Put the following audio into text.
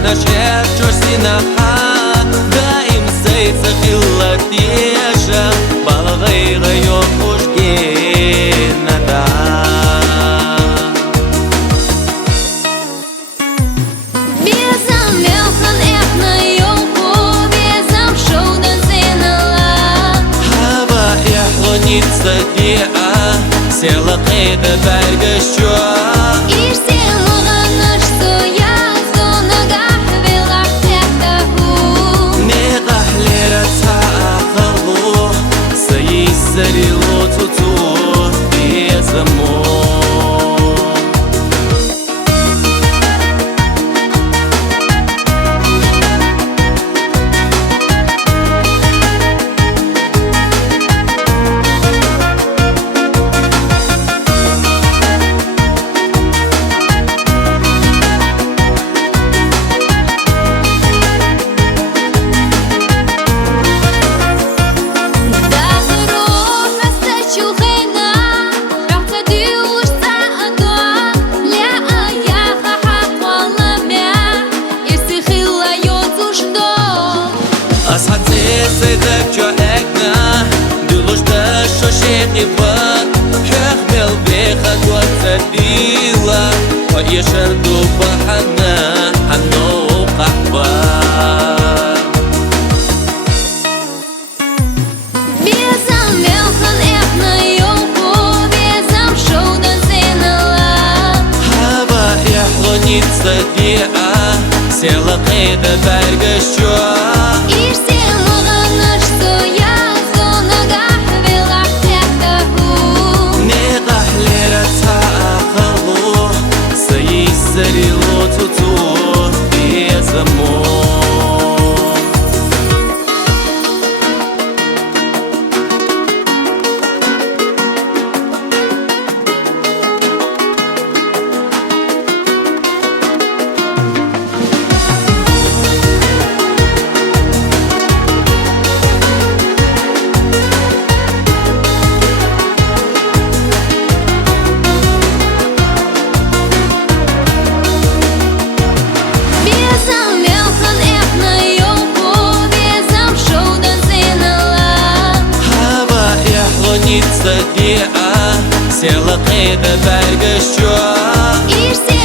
أنا شاف جرسينا حا دائم سيد خلت يشا بلغي غيوم مشكينا دا Bezam melhan ehna yolku Bezam shoudan zinala Hava يحلونيتسا ديئة سيلا قيدة برقشوا Зарило туту без амор سيدك جو اكنا دلوش دشو شيني بات حخمل بيخد وتديلا ويشردو بحنا حنو قحبار Bezam melhan ehna yolku Bezam shoudan zinala Hava يحلونيتسا ديئة سيلا قيدة برقشوا Зарило туту без амор صديقة سيلا قيدة برقشوا